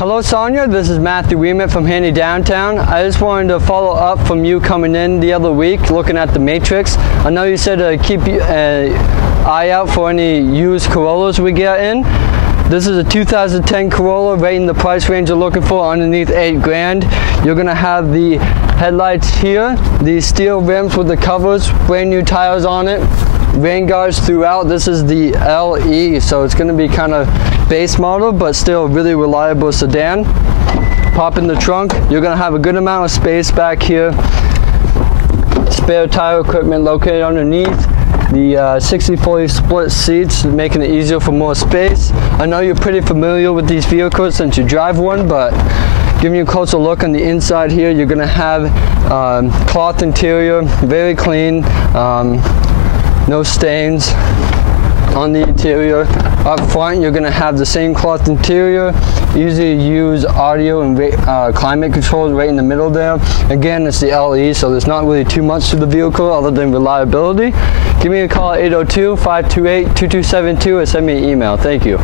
Hello Sonia, this is Matthew Weeman from Handy Downtown. I just wanted to follow up from you coming in the other week looking at the Matrix. I know you said to keep an eye out for any used Corollas we get in. This is a 2010 Corolla, right in the price range you're looking for, underneath $8 grand. You're gonna have the headlights here, these steel rims with the covers, brand new tires on it, rain guards throughout. This is the LE, so it's gonna be kind of base model, but still a really reliable sedan. Pop in the trunk, you're gonna have a good amount of space back here. Spare tire equipment located underneath. The 60-40 split seats, making it easier for more space. I know you're pretty familiar with these vehicles since you drive one, but giving you a closer look on the inside here, you're gonna have cloth interior, very clean, no stains on the interior. Up front, you're gonna have the same cloth interior. Easy to use audio and climate controls right in the middle there. Again, it's the LE, so there's not really too much to the vehicle other than reliability. Give me a call at 802-528-2272 or send me an email. Thank you.